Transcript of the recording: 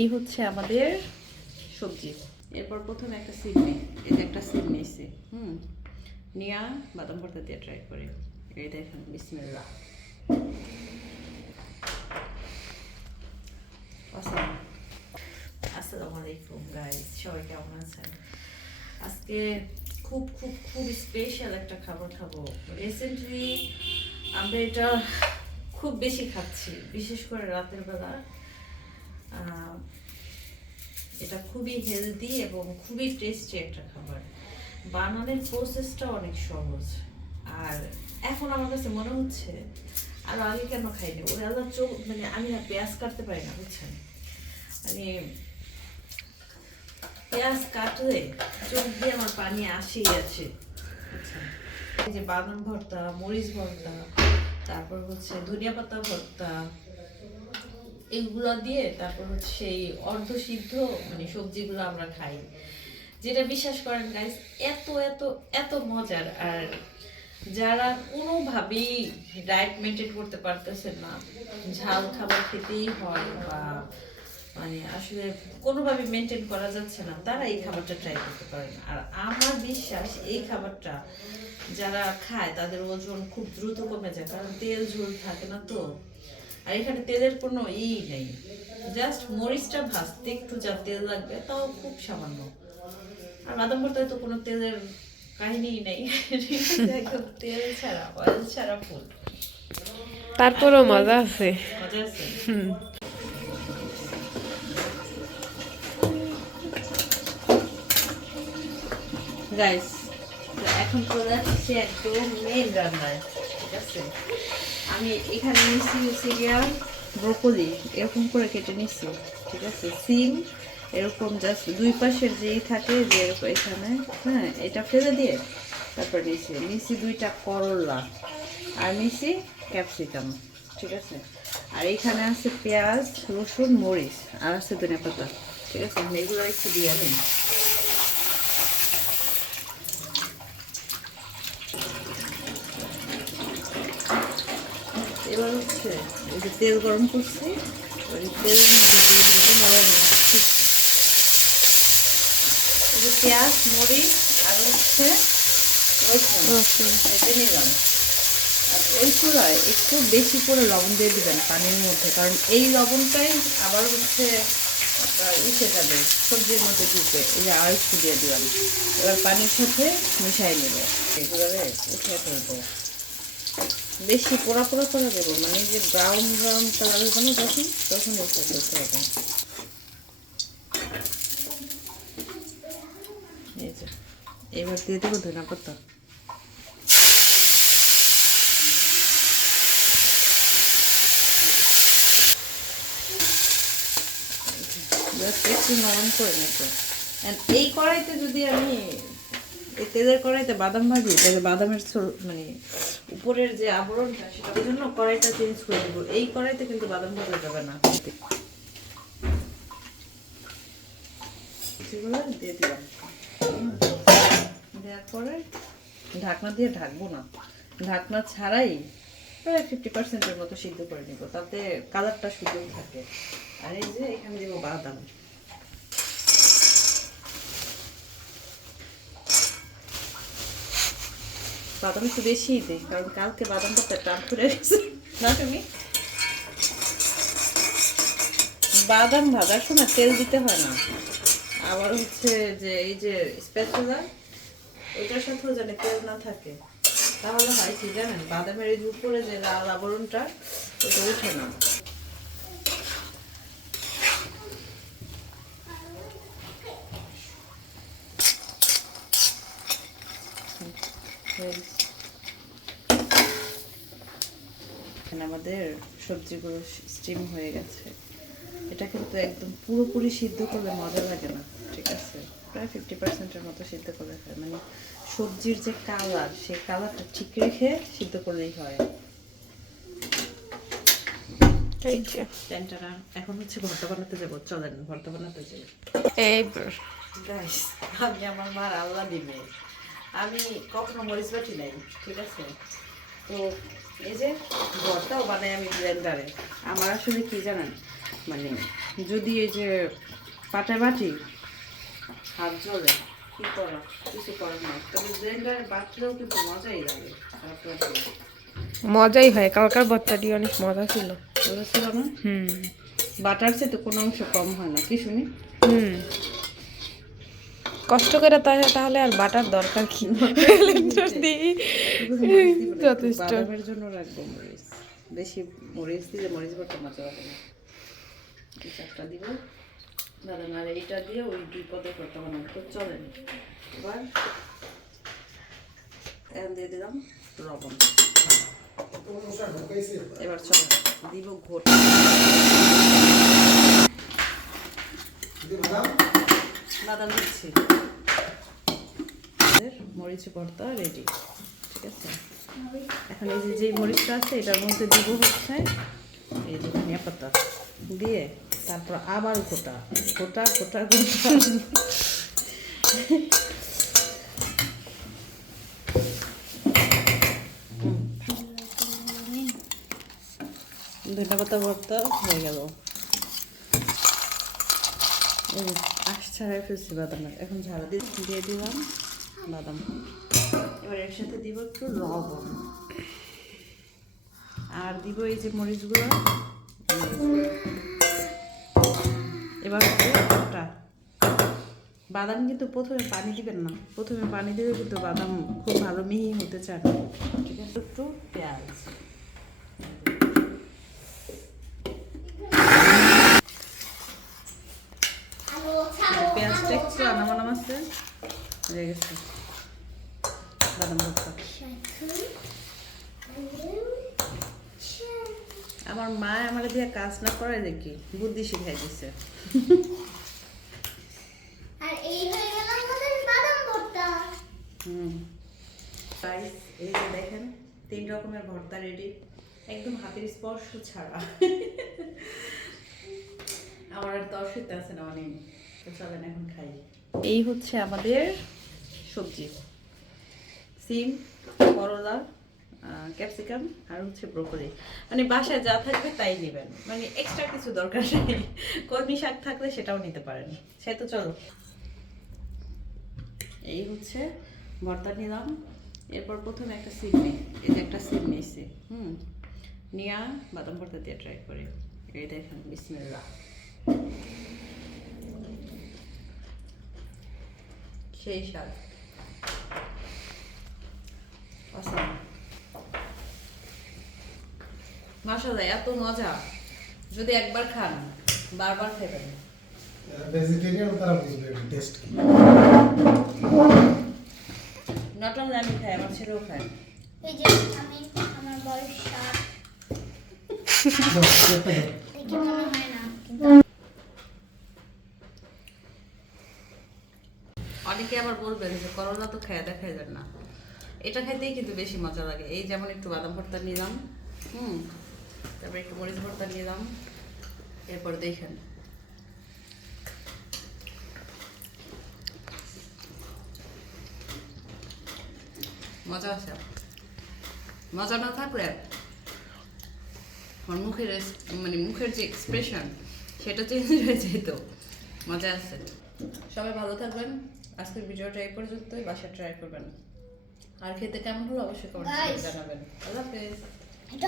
এই হচ্ছে আমাদের সবজি। এরপর প্রথমে একটা সিম নিই, এই যে একটা সিম নিয়েছি, নিয়া বাদাম ভর্তা দিয়ে ট্রাই করি। এই দেখেন, বিসমিল্লাহ। আসসালামু আলাইকুম গাইস, সবাই কেমন আছেন? আজকে খুব খুব খুব স্পেশাল একটা খাবার খাবো। রিসেন্টলি আমরা এটা খুব বেশি খাচ্ছি, বিশেষ করে রাতের বেলা। এটা খুবই হেলদি এবং খুবই টেস্টি একটা খাবার। বানানোর প্রসেসটা অনেক সহজ। আর এখন আমার কাছে মনে হচ্ছে আর আগে কেন খাইনি, ওরা আলাদা চোখ, মানে আমি না পেঁয়াজ কাটতে পারি না, বুঝছেন? মানে পেঁয়াজ কাটলে চোখ দিয়ে আমার পানি আসেই আছে। এই যে বাদাম ভর্তা, মরিচ ভর্তা, তারপর হচ্ছে ধনিয়া পাতা ভর্তা, এগুলো দিয়ে তারপর হচ্ছে সেই অর্ধ সিদ্ধ মানে সবজিগুলো আমরা খাই, যেটা বিশ্বাস করেন গাইস এত এত এত মজার। আর যারা কোনোভাবেই ডায়েট মেনটেন করতে পারতেছেন না, ঝাল খাবার খেতেই হয় বা মানে আসলে কোনোভাবে মেনটেন করা যাচ্ছে না, তারা এই খাবারটা ট্রাই করতে পারেন। আর আমার বিশ্বাস এই খাবারটা যারা খায় তাদের ওজন খুব দ্রুত কমে যায়, কারণ তেল ঝোল থাকে না তো। আর এখানে তেলের কোনো নেই, জাস্ট মরিচটা ভাজতে একটু যা তেল লাগবে তাও খুব সামান্য। আর বাদাম ভর্তায় তো কোনো তেলের কাহিনীই নেই, একদম তেল ছাড়া, অয়েল ছাড়া ফুল। তারপরও মজা আছে। মজা আছে। গাইস, এখন চলে আসছে একদম মেন রান্নায়, ঠিক আছে? আমি এখানে নিচ্ছি সিরিয়াল ব্রোকলি, এরকম করে কেটে নিচ্ছি, ঠিক আছে? সিম এরকম জাস্ট দুই পাশের যেই থাকে যে এরকম এখানে, হ্যাঁ, এটা ফেলে দিয়ে তারপর নিচ্ছি দুইটা করলা, আর নিচ্ছি ক্যাপসিকাম, ঠিক আছে? আর এইখানে আছে পেঁয়াজ, রসুন, মরিচ, আর আছে ধনিয়া পাতা, ঠিক আছে? আমি এগুলো একটু দিয়ে নিই। এবার হচ্ছে এই যে তেল গরম করছি, ওই তেলের মধ্যে দিয়ে দিতে এই যে পেঁয়াজ, মরিচ আর হচ্ছে রসুন এটা নিলাম। আর ওই চুলায় একটু বেশি করে লবণ দিয়ে দিবেন পানির মধ্যে, কারণ এই লবণটাই আবার হচ্ছে আপনার উঠে যাবে সবজির মধ্যে ঢুকে। এই যে আর একটু দিয়ে দিলাম, এবার পানির সাথে মিশাই নেব, এগুলোরে উঠে ফেলবো। বেশি পোড়া পোড়া করে দেবো, মানে যে ব্রাউন ব্রাউন কালার হবে না যখন, তখন উঠে ফেলতে হবে। এই যে এবার দিয়ে দেবো ধনিয়া পাতা। একটু নরম করে নেবো। এই কড়াইতে যদি আমি এই তেলের কড়াইতে বাদাম ভাজি, তাহলে বাদামের মানে উপরের যে আবরণটা, সেটার জন্য কড়াইটা চেঞ্জ করে দেবো। এই কড়াইতে কিন্তু বাদাম ভাজা যাবে না। সেগুলো দিয়ে দিলাম, দেওয়ার পরে ঢাকনা দিয়ে ঢাকবো না, ঢাকনা ছাড়াই প্রায় 50% মতো সিদ্ধ করে নিব, তাতে কালারটা সুন্দর থাকে। আর এই যে এখানে দেবো বাদাম। বাদাম একটু বেশি দিই, কারণ কালকে বাদামটা টান করে গেছে না। তুমি বাদাম ভাজার সময় তেল দিতে হয় না, আবার হচ্ছে যে এই যে স্প্যাচুলা, ওইটার সাথেও যেন তেল না থাকে, তাহলে হয় কি জানেন, বাদামের এই উপরে যে লাল আবরণটা ওটা উঠে না। আমাদের সবজিগুলো স্টিম হয়ে গেছে। এটা কিন্তু একদম পুরোপুরি সিদ্ধ করলে মজা লাগে না, ঠিক আছে? প্রায় 50%-এর মতো সিদ্ধ করলে হয়, মানে সবজির যে কালার, সেই কালারটা ঠিক রেখে সিদ্ধ করলেই হয়। এখন হচ্ছে ভর্তা বানাতে যাবো, চলেন ভর্তা বানাতে যাই। গাইস, আমি আমার মার আল্লাহ দিবে, আমি কখনো মরিচ বাটি নাই, ঠিক আছে? তো এই যে ভর্তাও বানাই আমি ব্লেন্ডারে। আমার আসলে কি জানেন, মানে যদি এই যে পাটায় বাটি হাত জ্বলে কি করা, কিছু করার নাই। তবে ব্লেন্ডারে বাটলেও কিন্তু মজাই লাগে। মজাই হয়, কালকার ভর্তাটি অনেক মজা ছিল। মজা ছিল না? হুম বাটার চেয়ে তো কোনো অংশ কম হয় না, কি শুনি? হুম, কষ্ট করে তাহলে আর বাটার দরকার কি, যথেষ্ট। বাদামের জন্য রাখবো মরিচ, বেশি মরিচ দিলে মরিচ ভর্তা মজা লাগে না। এই চারটা দিব বাদাম, আর এইটা দিয়ে ওই দুই পদে ভর্তা বানাবো, তো চলেন। এবার এখন দিয়ে দিলাম লবণ। এবার চল দিব ঘোটা, বাদাম দিচ্ছি। মরিচ ভর্তা রেডি, ঠিক আছে। এখন এই যে মরিচটা আছে এটার মধ্যে দিব হচ্ছে এই যে ধনিয়া পাতা দিয়ে, তারপর আবার গোটা গোটা গোটা গোটা ধনিয়া পাতা ভর্তা হয়ে গেল। আশ ছাড়াই ফেলছি বাদামের, এখন ঝাড়া দিয়ে দিলাম বাদাম। এবার এর সাথে দিব একটু লবণ, আর দিব এই যে মরিচগুলো। এবার একটা বাদাম কিন্তু প্রথমে পানি দিবেন না, প্রথমে পানি দিলে কিন্তু বাদাম খুব ভালো মিহি হতে চায় না, ঠিক আছে। একটু পেঁয়াজ, পেঁয়াজটা একটু আনামানাম আছে হয়ে গেছে বাদাম ভর্তা। আমার মা আমার দিয়ে কাজ না করাই দেখি বুদ্ধি শিখাই দিছে। আর এই হয়ে গেল আমাদের বাদাম ভর্তা। গাইস এই যে দেখেন 3 রকমের ভর্তা রেডি, একদম হাতের স্পর্শ ছাড়া। আমার আর তরসিতে আছে না অনেক, তো চলেন এখন খাই। এই হচ্ছে আমাদের সবজি, সিম, করলা, ক্যাপসিকাম আর হচ্ছে ব্রোকলি। মানে বাসায় যা থাকবে তাই নেবেন, মানে এক্সট্রা কিছু দরকার নেই। কলমি শাক থাকলে সেটাও নিতে পারেন, সে তো চলো। এই হচ্ছে ভর্তা নিলাম, এরপর প্রথমে একটা সিম নিই, এই যে একটা সিম নিয়েছি, নিয়ে বাদাম ভর্তা দিয়ে ট্রাই করি। এই দেখেন বিসমিল্লাহ, সেই স্বাদ, অসাম, মাশাআল্লাহ, এত মজা। যদি একবার খান বারবার খাবেন। ভেজিটেরিয়ান তারা বুঝবে টেস্ট কি। নট অনলি আমি খাই, আমার ছেলেও খায়। এই যে আমি, আমার বয়স 7, দেখে মনে হয় না কিন্তু অনেকে আবার বলবেন যে করলা তো খায় দেখাই যান না, এটা খাইতেই কিন্তু বেশি মজা লাগে। এই যেমন একটু বাদাম ভর্তা নিলাম, তারপর একটু মরিচ ভর্তা নিলাম, এরপর দেখেন মজা আছে। মজা না থাকলে আমার মানে মুখের যে এক্সপ্রেশন সেটা চেঞ্জ হয়ে যেত। মজা আছে। সবাই ভালো থাকবেন, আজকের ভিডিওটা এই পর্যন্তই, বাসায় ট্রাই করবেন। আর খেতে কেমন হলো অবশ্যই কমেন্ট করে জানাবেন। আল্লাহ হাফেজ। এটা